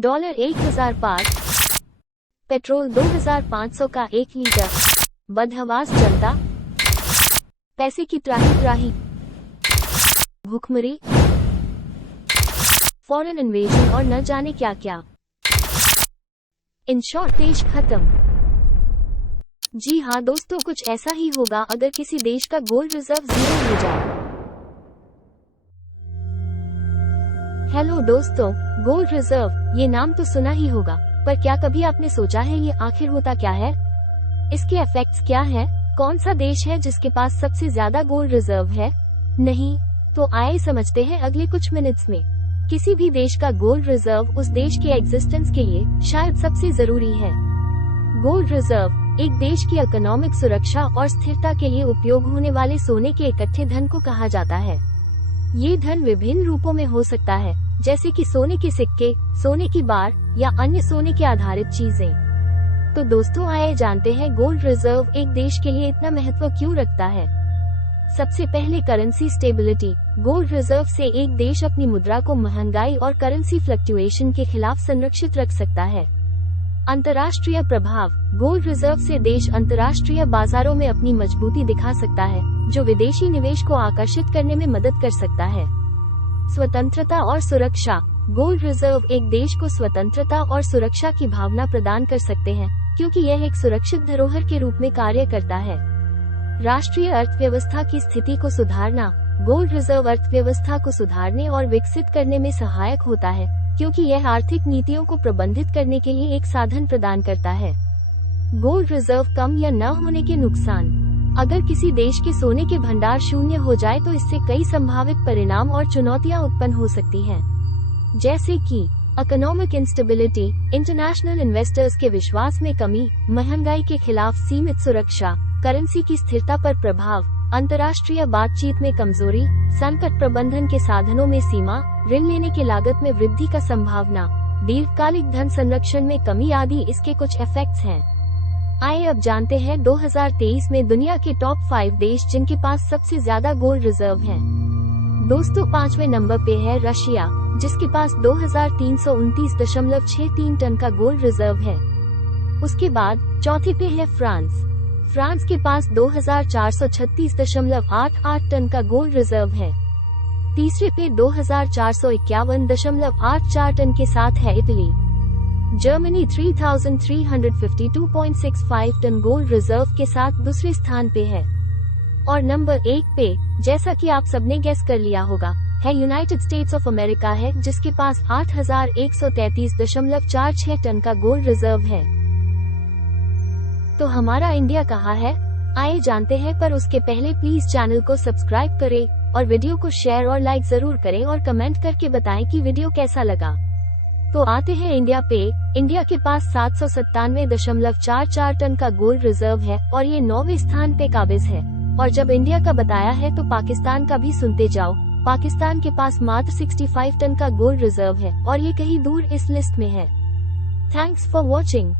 $1005, petrol 2500 का 1 litre, बदहवास जनता, पैसे की त्राही, भूखमरी, फॉरेन इन्वेजन और न जाने क्या क्या। इन शॉर्ट देश खत्म। जी हाँ दोस्तों, कुछ ऐसा ही होगा अगर किसी देश का गोल्ड रिजर्व 0 हो जाए। हेलो दोस्तों, गोल्ड रिजर्व, ये नाम तो सुना ही होगा, पर क्या कभी आपने सोचा है ये आखिर होता क्या है? इसके इफेक्ट्स क्या हैं? कौन सा देश है जिसके पास सबसे ज्यादा गोल्ड रिजर्व है? नहीं तो आइए समझते हैं अगले कुछ मिनट्स में। किसी भी देश का गोल्ड रिजर्व उस देश के एग्जिस्टेंस के लिए शायद सबसे जरूरी है। गोल्ड रिजर्व एक देश की इकोनॉमिक सुरक्षा और स्थिरता के लिए उपयोग होने वाले सोने के इकट्ठे धन को कहा जाता है। ये धन विभिन्न रूपों में हो सकता है, जैसे कि सोने के सिक्के, सोने की बार या अन्य सोने के आधारित चीजें। तो दोस्तों आइए जानते हैं गोल्ड रिजर्व एक देश के लिए इतना महत्व क्यों रखता है। सबसे पहले करेंसी स्टेबिलिटी। गोल्ड रिजर्व से एक देश अपनी मुद्रा को महंगाई और करेंसी फ्लक्चुएशन के खिलाफ संरक्षित रख सकता है। अंतर्राष्ट्रीय प्रभाव। गोल्ड रिजर्व से देश अंतर्राष्ट्रीय बाजारों में अपनी मजबूती दिखा सकता है, जो विदेशी निवेश को आकर्षित करने में मदद कर सकता है। स्वतंत्रता और सुरक्षा। गोल्ड रिजर्व एक देश को स्वतंत्रता और सुरक्षा की भावना प्रदान कर सकते हैं, क्योंकि यह एक सुरक्षित धरोहर के रूप में कार्य करता है। राष्ट्रीय अर्थव्यवस्था की स्थिति को सुधारना। गोल्ड रिजर्व अर्थव्यवस्था को सुधारने और विकसित करने में सहायक होता है, क्योंकि यह आर्थिक नीतियों को प्रबंधित करने के लिए एक साधन प्रदान करता है। गोल्ड रिजर्व कम या न होने के नुकसान। अगर किसी देश के सोने के भंडार शून्य हो जाए तो इससे कई संभावित परिणाम और चुनौतियां उत्पन्न हो सकती हैं, जैसे कि इकोनॉमिक इंस्टेबिलिटी, इंटरनेशनल इन्वेस्टर्स के विश्वास में कमी, महंगाई के खिलाफ सीमित सुरक्षा, करेंसी की स्थिरता पर प्रभाव, अंतर्राष्ट्रीय बातचीत में कमजोरी, संकट प्रबंधन के साधनों में सीमा, ऋण लेने की लागत में वृद्धि का संभावना, दीर्घकालिक धन संरक्षण में कमी आदि इसके कुछ इफेक्ट्स हैं। आइए अब जानते हैं 2023 में दुनिया के टॉप 5 देश जिनके पास सबसे ज्यादा गोल्ड रिजर्व हैं। दोस्तों 5वें नंबर पे है रशिया, जिसके पास 2329.63 टन का गोल्ड रिजर्व है। उसके बाद चौथे पे है फ्रांस के पास 2436.88 टन का गोल्ड रिजर्व है। तीसरे पे 2451.84 टन के साथ है Italy. Germany 3352.65 ton gold reserve के साथ दूसरे स्थान पे है। और नंबर 1 पे, जैसा कि आप सबने गेस कर लिया होगा, है यूनाइटेड स्टेट्स ऑफ अमेरिका है, जिसके पास 8133.46 टन का गोल्ड रिजर्व है। तो हमारा इंडिया कहाँ है? आइए जानते हैं, पर उसके पहले प्लीज चैनल को सब्सक्राइब करें और वीडियो को शेयर और लाइक जरूर करें और कमेंट करके बताएं कि वीडियो कैसा लगा। तो आते हैं इंडिया पे। इंडिया के पास 797.44 टन का गोल्ड रिजर्व है और ये 9वें स्थान पे काबिज है। और जब इंडिया का बताया है तो पाकिस्तान का भी सुनते जाओ। पाकिस्तान के पास मात्र 65 टन का गोल्ड रिजर्व है और ये कहीं दूर इस लिस्ट में है। Thanks for watching.